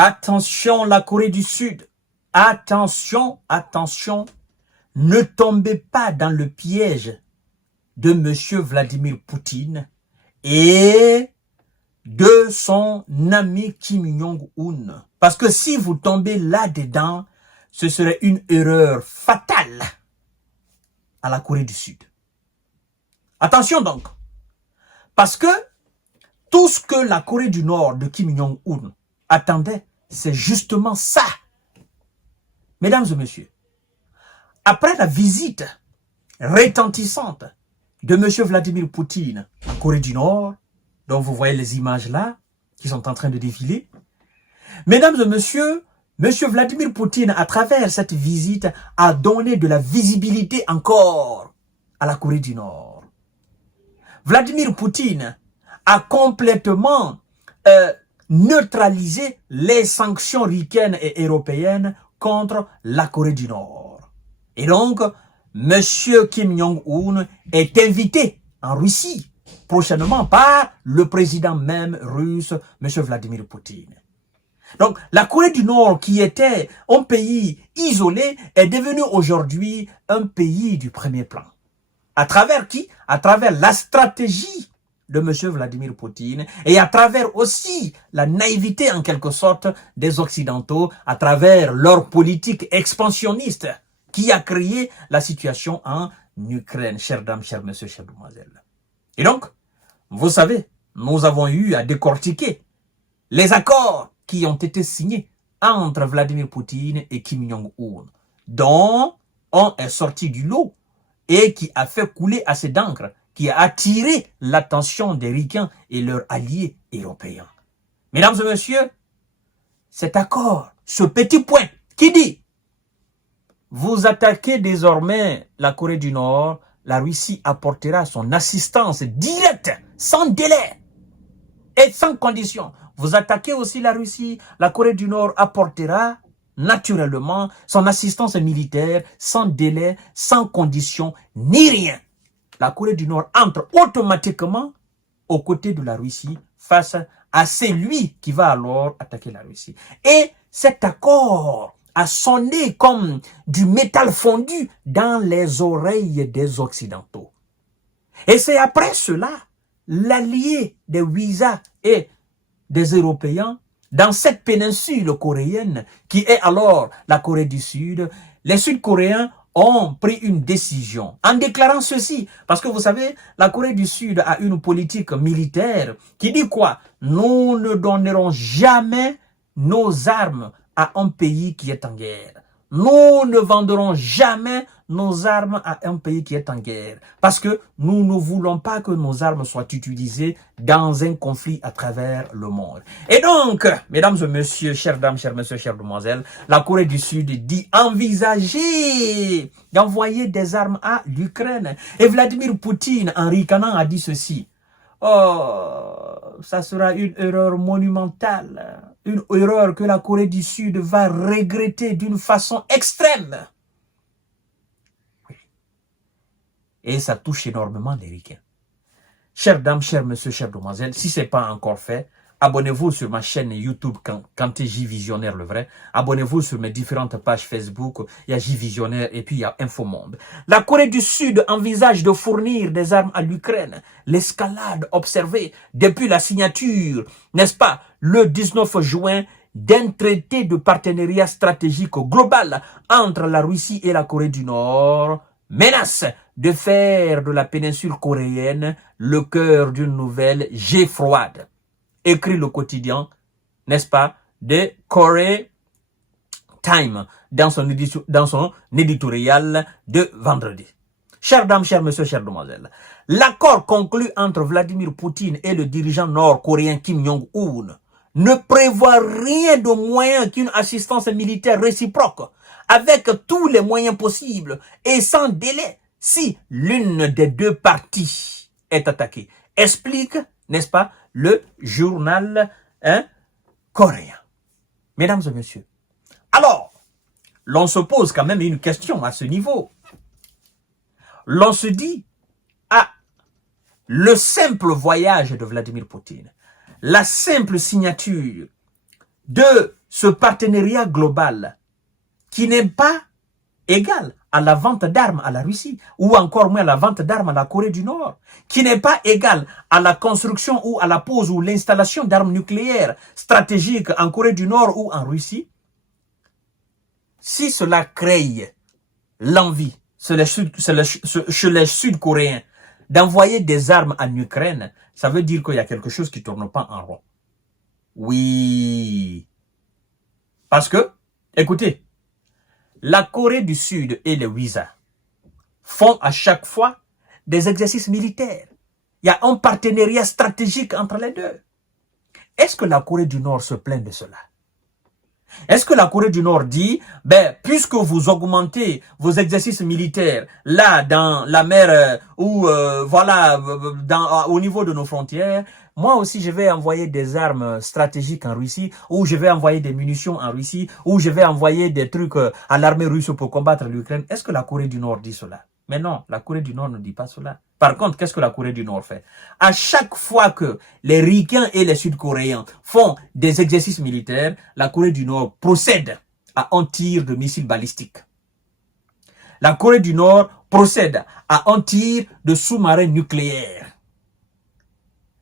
Attention, la Corée du Sud. Attention, attention. Ne tombez pas dans le piège de M. Vladimir Poutine et de son ami Kim Jong-un. Parce que si vous tombez là-dedans, ce serait une erreur fatale à la Corée du Sud. Attention donc. Parce que tout ce que la Corée du Nord de Kim Jong-un attendait, c'est justement ça. Mesdames et messieurs, après la visite retentissante de M. Vladimir Poutine en Corée du Nord, dont vous voyez les images là, qui sont en train de défiler, mesdames et messieurs, M. Vladimir Poutine, à travers cette visite, a donné de la visibilité encore à la Corée du Nord. Vladimir Poutine a complètement neutralisé les sanctions ricaines et européennes contre la Corée du Nord. Et donc, M. Kim Jong-un est invité en Russie prochainement par le président même russe, M. Vladimir Poutine. Donc, la Corée du Nord, qui était un pays isolé, est devenue aujourd'hui un pays du premier plan. À travers qui? À travers la stratégie de M. Vladimir Poutine et à travers aussi la naïveté en quelque sorte des Occidentaux à travers leur politique expansionniste qui a créé la situation en Ukraine, chères dames, chers messieurs, chères demoiselles. Et donc, vous savez, nous avons eu à décortiquer les accords qui ont été signés entre Vladimir Poutine et Kim Jong-un, dont un est sorti du lot et qui a fait couler assez d'encre, qui a attiré l'attention des Ricains et leurs alliés européens. Mesdames et messieurs, cet accord, ce petit point qui dit « Vous attaquez désormais la Corée du Nord, la Russie apportera son assistance directe, sans délai et sans condition. Vous attaquez aussi la Russie, la Corée du Nord apportera naturellement son assistance militaire, sans délai, sans condition, ni rien. La Corée du Nord entre automatiquement aux côtés de la Russie face à celui qui va alors attaquer la Russie. Et cet accord a sonné comme du métal fondu dans les oreilles des Occidentaux. Et c'est après cela, l'allié des Ouïsa et des Européens dans cette péninsule coréenne qui est alors la Corée du Sud, les Sud-Coréens ont pris une décision en déclarant ceci. Parce que vous savez, la Corée du Sud a une politique militaire qui dit quoi? Nous ne donnerons jamais nos armes à un pays qui est en guerre. Nous ne vendrons jamais nos armes à un pays qui est en guerre. Parce que nous ne voulons pas que nos armes soient utilisées dans un conflit à travers le monde. Et donc, mesdames et messieurs, chères dames, chers messieurs, chères demoiselles, la Corée du Sud dit envisager d'envoyer des armes à l'Ukraine. Et Vladimir Poutine, en ricanant, a dit ceci. Oh, ça sera une erreur monumentale. Une erreur que la Corée du Sud va regretter d'une façon extrême. Oui. Et ça touche énormément les Ricains. Chères dames, chers messieurs, chères demoiselles, si ce n'est pas encore fait, abonnez-vous sur ma chaîne YouTube Kanté J Visionnaire le vrai. Abonnez-vous sur mes différentes pages Facebook. Il y a J Visionnaire et puis il y a Infomonde. La Corée du Sud envisage de fournir des armes à l'Ukraine. L'escalade observée depuis la signature, n'est-ce pas, le 19 juin, d'un traité de partenariat stratégique global entre la Russie et la Corée du Nord, menace de faire de la péninsule coréenne le cœur d'une nouvelle guerre froide. Écrit le quotidien, n'est-ce pas, de Korea Time dans son éditorial de vendredi. Chères dames, chers messieurs, chères demoiselles, l'accord conclu entre Vladimir Poutine et le dirigeant nord-coréen Kim Jong-un ne prévoit rien de moyen qu'une assistance militaire réciproque avec tous les moyens possibles et sans délai si l'une des deux parties est attaquée. Explique, n'est-ce pas, le journal coréen. Mesdames et messieurs, alors, l'on se pose quand même une question à ce niveau. L'on se dit, ah, le simple voyage de Vladimir Poutine, la simple signature de ce partenariat global qui n'est pas égal à la vente d'armes à la Russie, ou encore moins à la vente d'armes à la Corée du Nord, qui n'est pas égal à la construction ou à la pose ou l'installation d'armes nucléaires stratégiques en Corée du Nord ou en Russie, si cela crée l'envie chez les Sud-Coréens d'envoyer des armes en Ukraine, ça veut dire qu'il y a quelque chose qui ne tourne pas en rond. Oui. Parce que, écoutez, la Corée du Sud et les USA font à chaque fois des exercices militaires. Il y a un partenariat stratégique entre les deux. Est-ce que la Corée du Nord se plaint de cela? Est-ce que la Corée du Nord dit, ben, puisque vous augmentez vos exercices militaires là dans la mer voilà, au niveau de nos frontières, moi aussi je vais envoyer des armes stratégiques en Russie, ou je vais envoyer des munitions en Russie, ou je vais envoyer des trucs à l'armée russe pour combattre l'Ukraine. Est-ce que la Corée du Nord dit cela? Mais non, la Corée du Nord ne dit pas cela. Par contre, qu'est-ce que la Corée du Nord fait? À chaque fois que les Ricains et les Sud-Coréens font des exercices militaires, la Corée du Nord procède à un tir de missiles balistiques. La Corée du Nord procède à un tir de sous-marins nucléaires.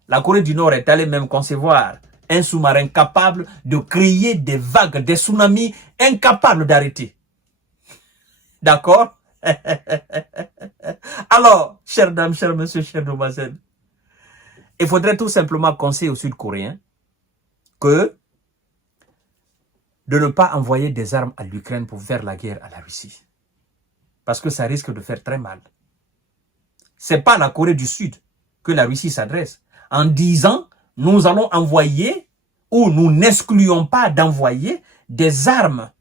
La Corée du Nord est allée même concevoir un sous-marin capable de créer des vagues, des tsunamis incapables d'arrêter. D'accord? Alors, chères dames, chers messieurs, chères demoiselles, il faudrait tout simplement conseiller aux Sud-Coréens que de ne pas envoyer des armes à l'Ukraine pour faire la guerre à la Russie. Parce que ça risque de faire très mal. Ce n'est pas à la Corée du Sud que la Russie s'adresse en disant nous allons envoyer ou nous n'excluons pas d'envoyer des armes,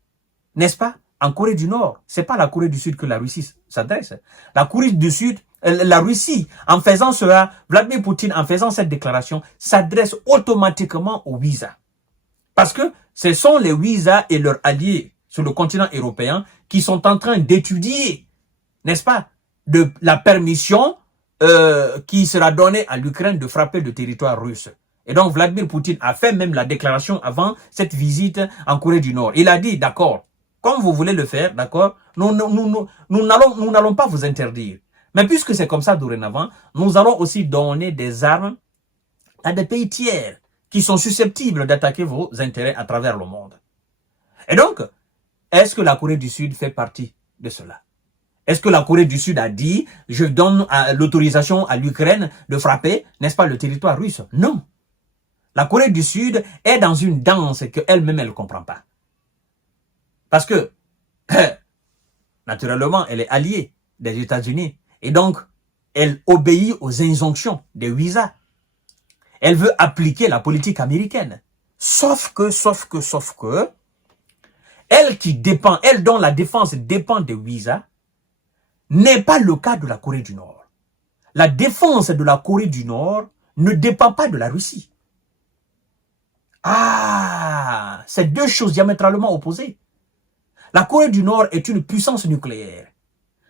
n'est-ce pas, en Corée du Nord. Ce n'est pas à la Corée du Sud que la Russie s'adresse. La Corée du Sud, la Russie, en faisant cela, Vladimir Poutine, en faisant cette déclaration, s'adresse automatiquement aux USA. Parce que ce sont les USA et leurs alliés sur le continent européen qui sont en train d'étudier, n'est-ce pas, de la permission qui sera donnée à l'Ukraine de frapper le territoire russe. Et donc Vladimir Poutine a fait même la déclaration avant cette visite en Corée du Nord. Il a dit, d'accord, comme vous voulez le faire, d'accord, nous n'allons pas vous interdire. Mais puisque c'est comme ça dorénavant, nous allons aussi donner des armes à des pays tiers qui sont susceptibles d'attaquer vos intérêts à travers le monde. Et donc, est-ce que la Corée du Sud fait partie de cela? Est-ce que la Corée du Sud a dit, je donne l'autorisation à l'Ukraine de frapper, n'est-ce pas, le territoire russe? Non. La Corée du Sud est dans une danse qu'elle-même, elle ne comprend pas. Parce que, naturellement, elle est alliée des États-Unis. Et donc, elle obéit aux injonctions des USA. Elle veut appliquer la politique américaine. Sauf que, elle qui dépend, elle dont la défense dépend des USA, n'est pas le cas de la Corée du Nord. La défense de la Corée du Nord ne dépend pas de la Russie. Ah, c'est deux choses diamétralement opposées. La Corée du Nord est une puissance nucléaire.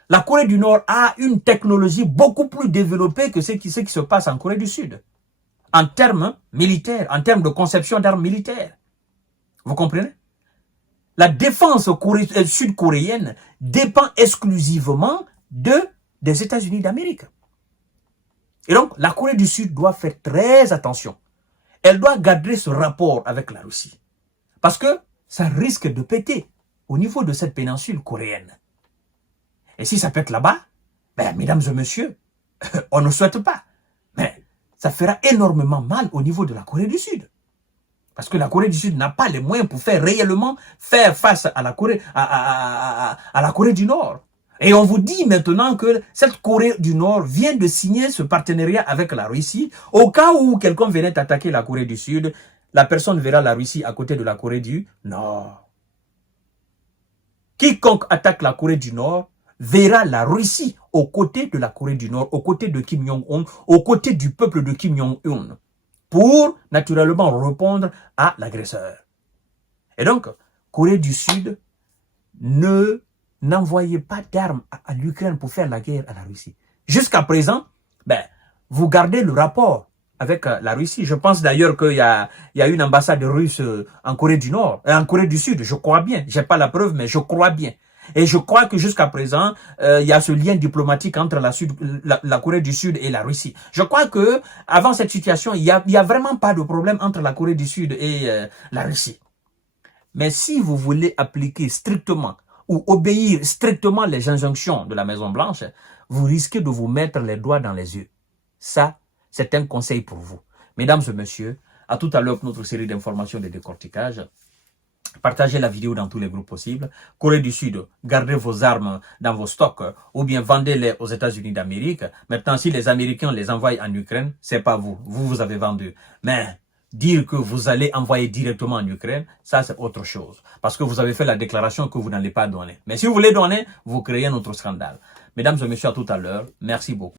La Corée du Nord a une technologie beaucoup plus développée que ce qui se passe en Corée du Sud. En termes militaires, en termes de conception d'armes militaires. Vous comprenez? La défense sud-coréenne dépend exclusivement des États-Unis d'Amérique. Et donc, la Corée du Sud doit faire très attention. Elle doit garder ce rapport avec la Russie. Parce que ça risque de péter au niveau de cette péninsule coréenne. Et si ça pète là-bas, ben, mesdames et messieurs, on ne souhaite pas. Mais ça fera énormément mal au niveau de la Corée du Sud. Parce que la Corée du Sud n'a pas les moyens pour réellement faire face à la Corée, à la Corée du Nord. Et on vous dit maintenant que cette Corée du Nord vient de signer ce partenariat avec la Russie. Au cas où quelqu'un venait attaquer la Corée du Sud, la personne verra la Russie à côté de la Corée du Nord. Quiconque attaque la Corée du Nord verra la Russie aux côtés de la Corée du Nord, aux côtés de Kim Jong-un, aux côtés du peuple de Kim Jong-un, pour naturellement répondre à l'agresseur. Et donc, Corée du Sud, n'envoyez pas d'armes à l'Ukraine pour faire la guerre à la Russie. Jusqu'à présent, ben, vous gardez le rapport avec la Russie. Je pense d'ailleurs qu'il y a une ambassade russe en Corée du Nord, en Corée du Sud, je crois bien. J'ai pas la preuve, mais je crois bien. Et je crois que jusqu'à présent, il y a ce lien diplomatique entre la Corée du Sud et la Russie. Je crois que avant cette situation, il y a vraiment pas de problème entre la Corée du Sud et la Russie. Mais si vous voulez appliquer strictement ou obéir strictement les injonctions de la Maison-Blanche, vous risquez de vous mettre les doigts dans les yeux. Ça, c'est un conseil pour vous. Mesdames et messieurs, à tout à l'heure pour notre série d'informations de décortiquage. Partagez la vidéo dans tous les groupes possibles. Corée du Sud, gardez vos armes dans vos stocks ou bien vendez-les aux États-Unis d'Amérique. Maintenant, si les Américains les envoient en Ukraine, c'est pas vous. Vous avez vendu. Mais dire que vous allez envoyer directement en Ukraine, ça c'est autre chose. Parce que vous avez fait la déclaration que vous n'allez pas donner. Mais si vous voulez donner, vous créez un autre scandale. Mesdames et messieurs, à tout à l'heure. Merci beaucoup.